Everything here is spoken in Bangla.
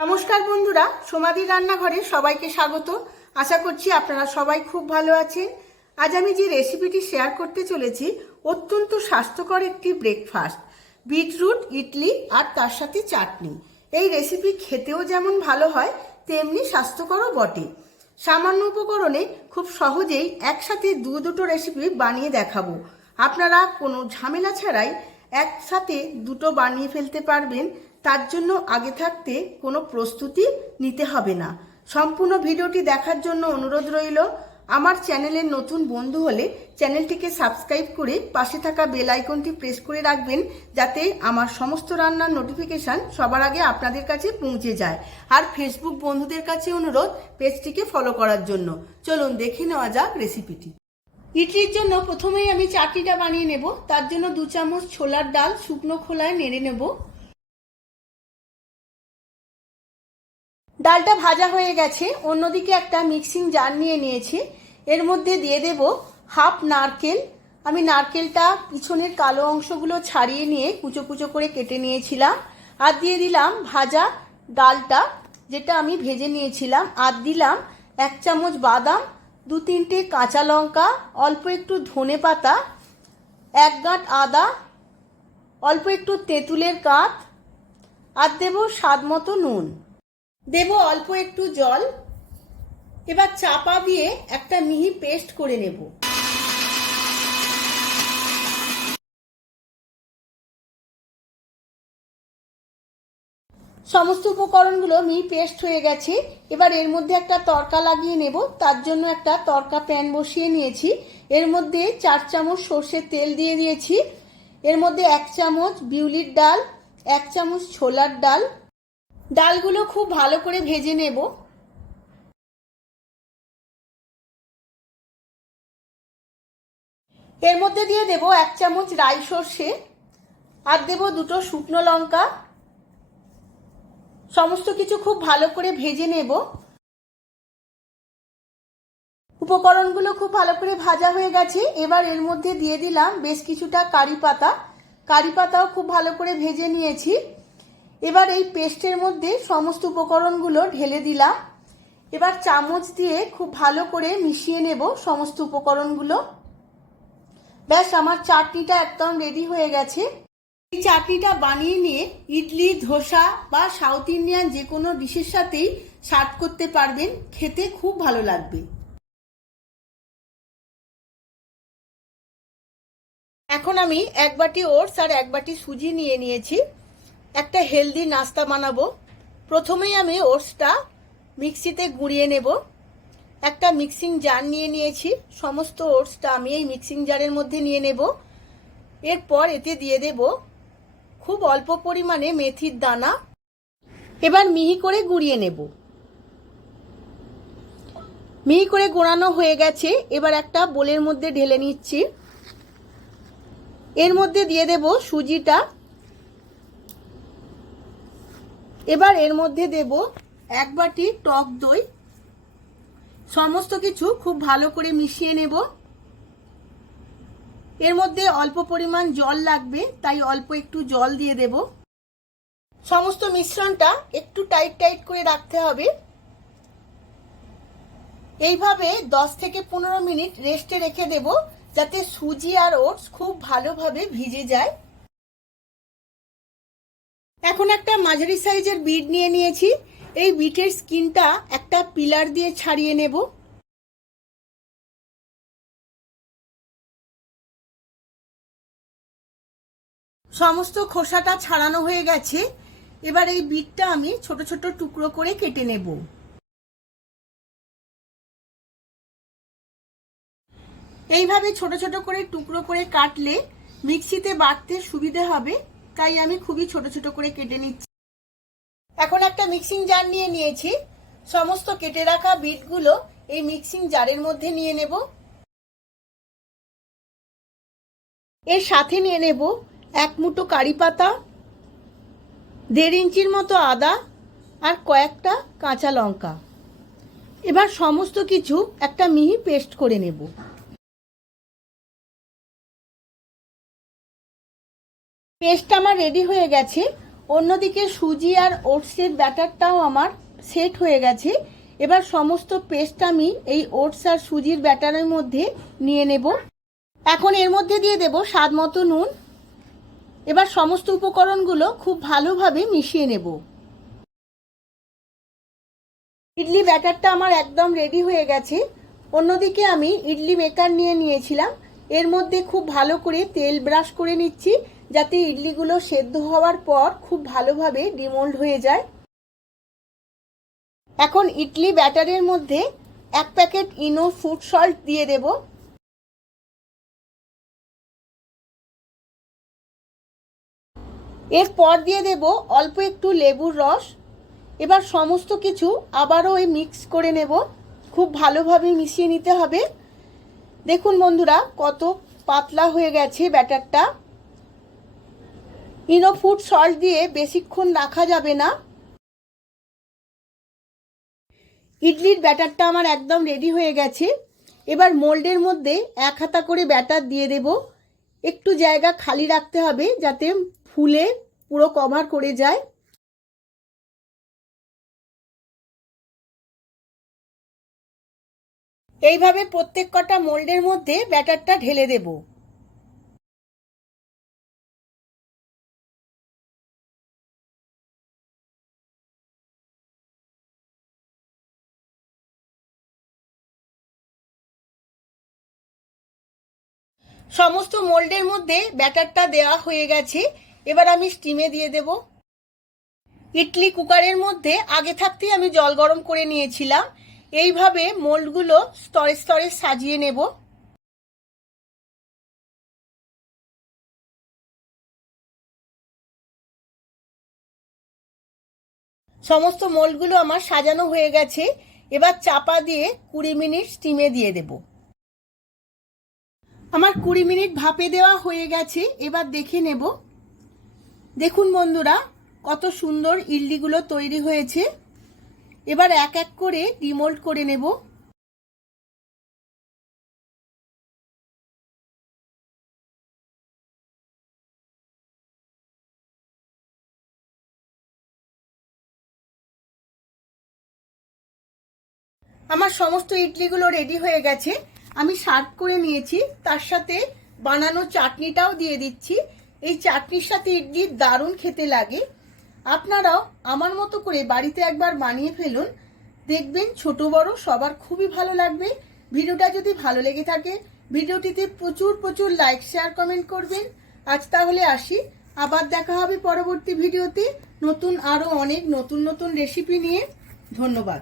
নমস্কার বন্ধুরা, সোমাদির রান্নাঘরে সবাইকে স্বাগত। আশা করছি আপনারা সবাই খুব ভালো আছেন। আজ আমি যে রেসিপিটি শেয়ার করতে চলেছি অত্যন্ত স্বাস্থ্যকর একটি ব্রেকফাস্ট, বিটরুট ইডলি আর তার সাথে চাটনি। এই রেসিপি খেতেও যেমন ভালো হয় তেমনি স্বাস্থ্যকরও বটে। সামান্য উপকরণে খুব সহজেই একসাথে দুটো রেসিপি বানিয়ে দেখাবো। আপনারা কোনো ঝামেলা ছাড়াই একসাথে দুটো বানিয়ে ফেলতে পারবেন। তার জন্য আগে থাকতে কোনো প্রস্তুতি নিতে হবে না। সম্পূর্ণ ভিডিওটি দেখার জন্য অনুরোধ রইল। আমার চ্যানেলের নতুন বন্ধু হলে চ্যানেলটিকে সাবস্ক্রাইব করে পাশে থাকা বেল আইকনটি প্রেস করে রাখবেন, যাতে আমার সমস্ত রান্নার নোটিফিকেশান সবার আগে আপনাদের কাছে পৌঁছে যায়। আর ফেসবুক বন্ধুদের কাছে অনুরোধ পেজটিকে ফলো করার জন্য। চলুন দেখে নেওয়া যাক রেসিপিটি। ইডলির জন্য প্রথমেই আমি চাটনিটা বানিয়ে নেব। তার জন্য 2 চামচ ছোলার ডাল শুকনো খোলায় নেড়ে নেব। ডালটা ভাজা হয়ে গেছে। অন্যদিকে একটা মিক্সিং জার নিয়ে নিয়েছি। এর মধ্যে দিয়ে দেব হাফ নারকেল। আমি নারকেলটা পিছনের কালো অংশগুলো ছাড়িয়ে নিয়ে কুচো কুচো করে কেটে নিয়েছিলাম। আর দিয়ে দিলাম ভাজা ডালটা, যেটা আমি ভেজে নিয়েছিলাম। আর দিলাম 1 চামচ বাদাম, 2-3টে কাঁচা লঙ্কা, অল্প একটু ধনে পাতা, 1 গাঁট আদা, অল্প একটু তেঁতুলের কাঠ, আর দেব স্বাদ মতো নুন, দেব অল্প একটু জল। এবার চাপা দিয়ে একটা মিহি পেস্ট করে নেব। সমস্ত উপকরণগুলো মিহি পেস্ট হয়ে গেছে। এবার এর মধ্যে একটা তড়কা লাগিয়ে নেব। তার জন্য একটা তড়কা প্যান বসিয়ে নিয়েছি। এর মধ্যে 4 চামচ সর্ষের তেল দিয়ে দিয়েছি। এর মধ্যে 1 চামচ বিউলির ডাল, 1 চামচ ছোলার ডাল। ডালগুলো খুব ভালো করে ভেজে নেব। এর মধ্যে দিয়ে দেব 1 চামচ রাই সর্ষে, আর দেব 2টো শুকনো লঙ্কা। সমস্ত কিছু খুব ভালো করে ভেজে নেব। উপকরণগুলো খুব ভালো করে ভাজা হয়ে গেছে। এবার এর মধ্যে দিয়ে দিলাম বেশ কিছুটা কারি পাতা। কারি পাতাও খুব ভালো করে ভেজে নিয়েছি। এবার এই পেস্টের মধ্যে সমস্ত উপকরণগুলো ঢেলে দিলাম। এবার চামচ দিয়ে খুব ভালো করে মিশিয়ে নেব সমস্ত উপকরণগুলো। ব্যাস, আমার চাটনিটা একদম রেডি হয়ে গেছে। এই চাটনিটা বানিয়ে নিয়ে ইডলি, ধোসা বা সাউথ ইন্ডিয়ান যে কোনো ডিশের সাথেই সার্ভ করতে পারবেন। খেতে খুব ভালো লাগবে। এখন আমি 1 বাটি ওটস আর 1 বাটি সুজি নিয়ে নিয়েছি। একটা হেলদি নাস্তা বানাবো। প্রথমেই আমি ওটসটা মিক্সিতে গুঁড়িয়ে নেব। একটা মিক্সিং জার নিয়ে নিয়েছি। সমস্ত ওটসটা আমি এই মিক্সিং জারের মধ্যে নিয়ে নেব। এরপর এতে দিয়ে দেব খুব অল্প পরিমাণে মেথির দানা। এবার মিহি করে গুঁড়িয়ে নেব। মিহি করে গুঁড়ানো হয়ে গেছে। এবার একটা বোলের মধ্যে ঢেলে নিচ্ছি। এর মধ্যে দিয়ে দেব সুজিটা। এবার এর মধ্যে দেব 1 বাটি টক দই। সমস্ত কিছু খুব ভালো করে মিশিয়ে নেব। এর মধ্যে অল্প পরিমাণ জল লাগবে, তাই অল্প একটু জল দিয়ে দেব। সমস্ত মিশ্রণটা একটু টাইট টাইট করে রাখতে হবে। এইভাবে 10 থেকে 15 মিনিট রেস্টে রেখে দেব, যাতে সুজি আর ওটস খুব ভালোভাবে ভিজে যায়। এখন একটা মাঝারি সাইজের বিট নিয়ে নিয়েছি। এই বিটের স্কিনটা একটা পিলার দিয়ে ছাড়িয়ে নেব। সমস্ত খোসাটা ছাড়ানো হয়ে গেছে। এবার এই বিটটা আমি ছোট ছোট টুকরো করে কেটে নেব। এইভাবে ছোট ছোট করে টুকরো করে কাটলে মিক্সিতে বাটতে সুবিধে হবে, তাই আমি খুবই ছোট ছোট করে কেটে নিচ্ছি। এখন একটা মিক্সিং জার নিয়ে নিয়েছি। সমস্ত কেটে রাখা বিটগুলো এই মিক্সিং জারের মধ্যে নিয়ে নেব। এর সাথে নিয়ে নেব 1 মুঠো কারি পাতা, 1.5 ইঞ্চির মতো আদা, আর কয়েকটা কাঁচা লঙ্কা। এবার সমস্ত কিছু একটা মিহি পেস্ট করে নেব। পেস্টটা আমার রেডি হয়ে গেছে। অন্যদিকে সুজি আর ওটসের ব্যাটারটাও আমার সেট হয়ে গেছে। এবার সমস্ত পেস্ট আমি এই ওটস আর সুজির ব্যাটারের মধ্যে নিয়ে নেব। এখন এর মধ্যে দিয়ে দেব স্বাদ মতো নুন। এবার সমস্ত উপকরণগুলো খুব ভালোভাবে মিশিয়ে নেব। ইডলি ব্যাটারটা আমার একদম রেডি হয়ে গেছে। অন্যদিকে আমি ইডলি মেকার নিয়ে নিয়েছিলাম, এর মধ্যে খুব ভালো করে তেল ব্রাশ করে নিচ্ছি যাতে ইডলিগুলো সেদ্ধ হওয়ার পর খুব ভালোভাবে ডিমোল্ড হয়ে যায়। এখন ইডলি ব্যাটারের মধ্যে 1 প্যাকেট ইনো ফুড সল্ট দিয়ে দেব। এরপর দিয়ে দেব অল্প একটু লেবুর রস। এবার সমস্ত কিছু আবারও মিক্স করে নেব, খুব ভালোভাবে মিশিয়ে নিতে হবে। দেখুন বন্ধুরা কত পাতলা হয়ে গেছে ব্যাটারটা। ইনো ফুড সল্ট দিয়ে বেশিক্ষণ রাখা যাবে না। ইডলির ব্যাটারটা আমার একদম রেডি হয়ে গেছে। এবার মোল্ডের মধ্যে 1 হাতা করে ব্যাটার দিয়ে দেব। একটু জায়গা খালি রাখতে হবে যাতে ফুলে পুরো কভার করে যায়। এইভাবে প্রত্যেক কটা মোল্ডের মধ্যে ব্যাটারটা ঢেলে দেব। সমস্ত মোল্ডের মধ্যে ব্যাটারটা দেওয়া হয়ে গেছে। এবার আমি স্টিমে দিয়ে দেব। ইডলি কুকারের মধ্যে আগে থাকতেই আমি জল গরম করে নিয়েছিলাম। এইভাবে মোল্ডগুলো স্তরে স্তরে সাজিয়ে নেব। সমস্ত মোল্ডগুলো আমার সাজানো হয়ে গেছে। এবার চাপা দিয়ে 20 মিনিট স্টিমে দিয়ে দেব। আমার 20 মিনিট ভাপে দেওয়া হয়ে গেছে। এবার দেখে নেব। দেখুন বন্ধুরা কত সুন্দর ইডলিগুলো তৈরি হয়েছে। এবার এক এক করে ডিমোল্ড করে নেব। আমার সমস্ত ইডলিগুলো রেডি হয়ে গেছে। আমি সার্ভ করে নিয়েছি, তার সাথে বানানো চাটনিটাও দিয়ে দিচ্ছি। এই চাটনির সাথে ইডলি দারুণ খেতে লাগে। আপনারাও আমার মতো করে বাড়িতে একবার বানিয়ে ফেলুন, দেখবেন ছোট বড় সবার খুবই ভালো লাগবে। ভিডিওটা যদি ভালো লেগে থাকে ভিডিওটিতে প্রচুর প্রচুর লাইক শেয়ার কমেন্ট করবেন। আজ তাহলে আসি, আবার দেখা হবে পরবর্তী ভিডিওতে নতুন আরো অনেক নতুন নতুন রেসিপি নিয়ে। ধন্যবাদ।